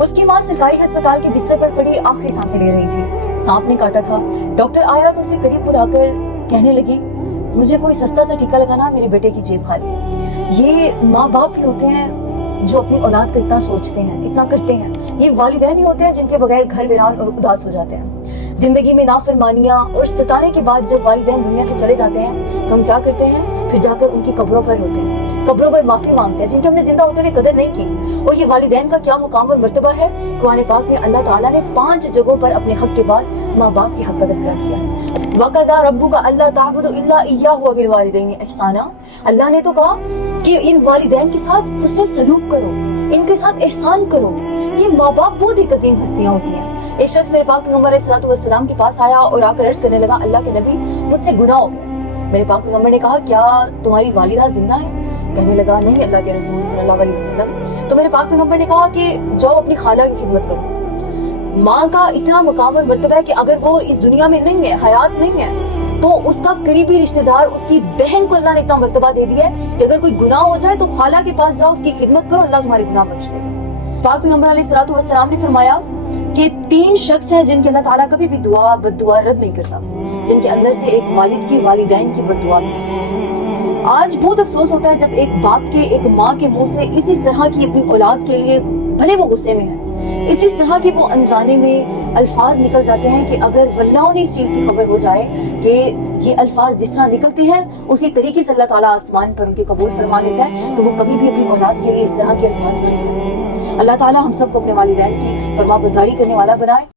اس کی ماں سرکاری ہسپتال کے بستر پر پڑی آخری سانسیں لے رہی تھی۔ سانپ نے کاٹا تھا۔ ڈاکٹر آیا تو اسے قریب بلا کر کہنے لگی، مجھے کوئی سستا سا ٹیکا لگانا، میرے بیٹے کی جیب خالی ہے۔ یہ ماں باپ بھی ہوتے ہیں جو اپنی اولاد کا اتنا سوچتے ہیں، اتنا کرتے ہیں۔ یہ والدین ہی ہوتے ہیں جن کے بغیر گھر ویران اور اداس ہو جاتے ہیں۔ زندگی میں نافرمانیاں اور ستانے کے بعد جب والدین دنیا سے چلے جاتے ہیں تو ہم کیا کرتے ہیں؟ پھر جا کر ان کی قبروں پر ہوتے ہیں، قبروں پر معافی مانگتے ہیں جن کی ہم نے زندہ ہوتے ہوئے قدر نہیں کی۔ اور یہ والدین کا کیا مقام اور مرتبہ ہے؟ قرآن پاک میں اللہ تعالیٰ نے 5 جگہوں پر اپنے حق کے بعد ماں باپ کے حق کا تذکرہ کیا ہے۔ وَقَضَىٰ رَبُّكَ أَلَّا تَعْبُدُوا إِلَّا إِيَّاهُ وَبِالْوَالِدَيْنِ إِحْسَانًا۔ اللہ نے تو کہا کہ ان والدین کے ساتھ حسن سلوک کرو، ان کے ساتھ احسان کرو۔ یہ ماں باپ بہت ہی عظیم ہستیاں ہوتی ہیں۔ ایک شخص میرے پاک پیغمبر علیہ الصلوۃ والسلام کے پاس آیا اور آ کر عرض کرنے لگا، اللہ کے نبی مجھ سے گناہ ہو گیا۔ میرے پاک پیغمبر نے کہا، کیا تمہاری والدہ زندہ ہے؟ کہنے لگا، نہیں اللہ کے رسول صلی اللہ علیہ وسلم۔ تو میرے پاک پیغمبر نے کہا کہ جاؤ اپنی خالہ کی خدمت کرو۔ ماں کا اتنا مقام اور مرتبہ ہے کہ اگر وہ اس دنیا میں نہیں ہے، حیات نہیں ہے، تو اس کا قریبی رشتہ دار، اس کی بہن کو اللہ نے اتنا مرتبہ دے دیا ہے کہ اگر کوئی گناہ ہو جائے تو خالہ کے پاس جاؤ، اس کی خدمت کرو، اللہ تمہارے گناہ بخش دے گا۔ پاک پیغمبر علیہ الصلوۃ والسلام نے فرمایا کہ 3 شخص ہیں جن کے اللہ تعالیٰ کبھی بھی دعا بد دعا رد نہیں کرتا، جن کے اندر سے ایک والد کی، والدین کی بد دعا بھی۔ آج بہت افسوس ہوتا ہے جب ایک باپ کے، ایک ماں کے منہ سے اس طرح کی اپنی اولاد کے لیے، بھلے وہ غصے میں ہے، اس طرح کے وہ انجانے میں الفاظ نکل جاتے ہیں کہ اگر واللہ انہیں اس چیز کی خبر ہو جائے کہ یہ الفاظ جس طرح نکلتے ہیں اسی طریقے سے اللہ تعالیٰ آسمان پر ان کے قبول فرما لیتا ہے، تو وہ کبھی بھی اپنی اولاد کے لیے اس طرح کے الفاظ نہ نکالیں۔ اللہ تعالیٰ ہم سب کو اپنے والدین کی فرما برداری کرنے والا بنائے۔